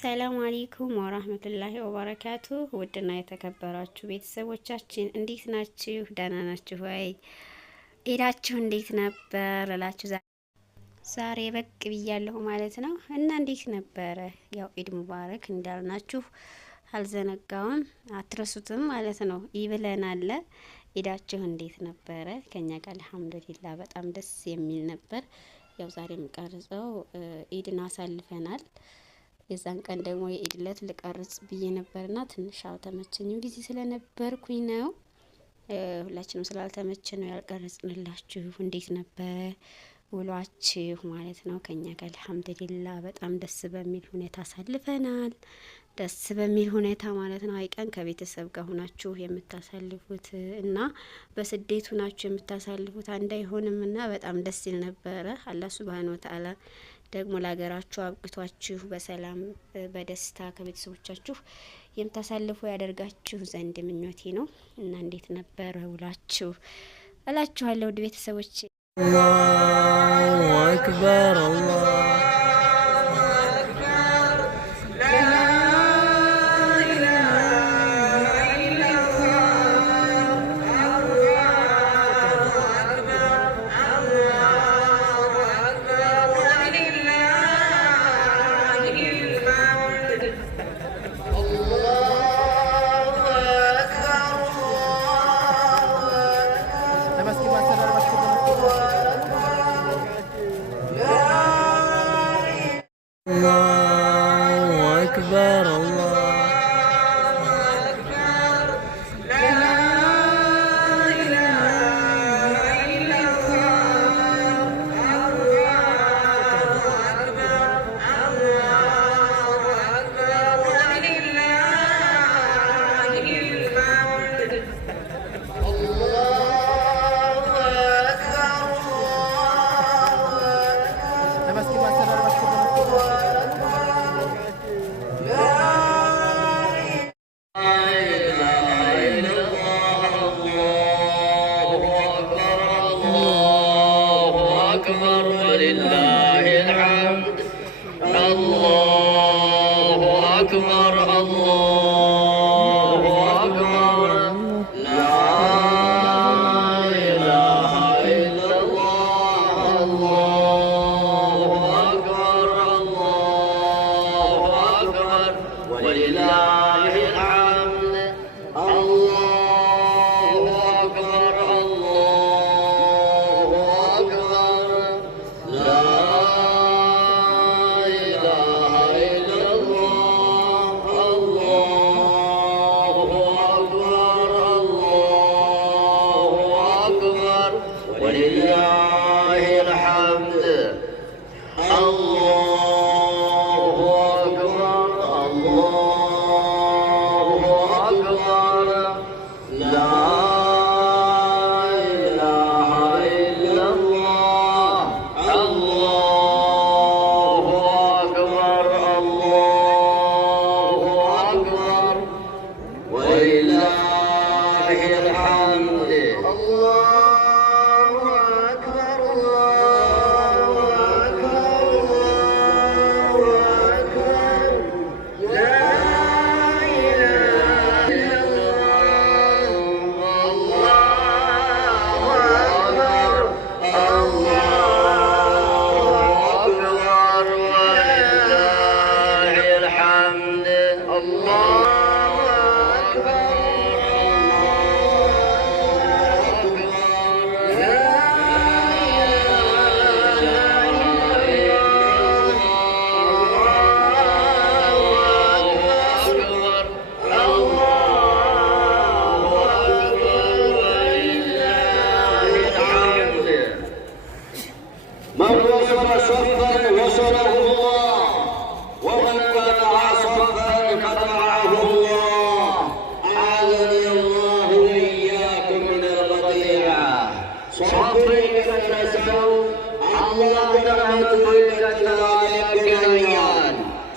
ሰላም አለይኩም ወራህመቱላሂ ወበረካቱ። ውድና የተከበራችሁ ቤተሰቦቻችን እንዴት ናችሁ? ደህና ናችሁ ወይ? ኢዳችሁ እንዴት ነበር እላችሁ ዛሬ በቅ ብያለሁ ማለት ነው። እና እንዴት ነበረ? ያው ኢድ ሙባረክ እንዳልናችሁ አልዘነጋውም፣ አትረሱትም ማለት ነው። ይብለናል። ኢዳችሁ እንዴት ነበረ? ከኛ ጋር አልሐምዱሊላህ በጣም ደስ የሚል ነበር። ያው ዛሬ የምቀርጸው ኢድን አሳልፈናል። የዛን ቀን ደግሞ የኢድ ዕለት ልቀርጽ ብዬ ነበርና ትንሽ አልተመቸኝም፣ ጊዜ ስለነበርኩኝ ነው። ሁላችንም ስላልተመቸ ነው ያልቀረጽንላችሁ። እንዴት ነበረ ውሏችሁ ማለት ነው? ከኛ ጋር አልሐምዱሊላህ በጣም ደስ በሚል ሁኔታ አሳልፈናል። ደስ በሚል ሁኔታ ማለት ነው። አይቀን ከቤተሰብ ጋር ሆናችሁ የምታሳልፉት እና በስደት ሆናችሁ የምታሳልፉት አንድ አይሆንም እና በጣም ደስ ይል ነበረ። አላህ ሱብሃነሁ ወተዓላ ደግሞ ለሀገራችሁ አብቅቷችሁ በሰላም በደስታ ከቤተሰቦቻችሁ የምታሳልፉ ያደርጋችሁ ዘንድ ምኞቴ ነው። እና እንዴት ነበረ ውላችሁ እላችኋለሁ ውድ ቤተሰቦች። አላሁ አክበር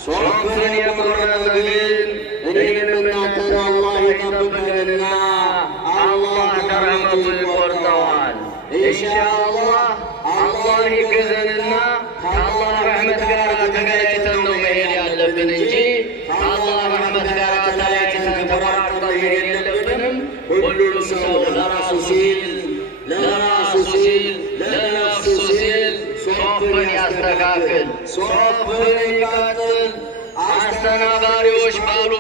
ሶፍን የቆረጠልን እኔንም እናንተን አላህ ይጠብቀንና አላህ ከረህመቱ ይቆርጠዋል። ኢንሻአላህ አላህ ይገዘንና ከአላህ ረህመት ጋር ተገናኝተን ነው መሄድ ያለብን እንጂ ሁሉም ሰው ለራሱ ሲል ለነፍሱ ሲል ሶፍን ያስተካክል፣ ሶፍን ይቀጥል። አስተናባሪዎች ባሉ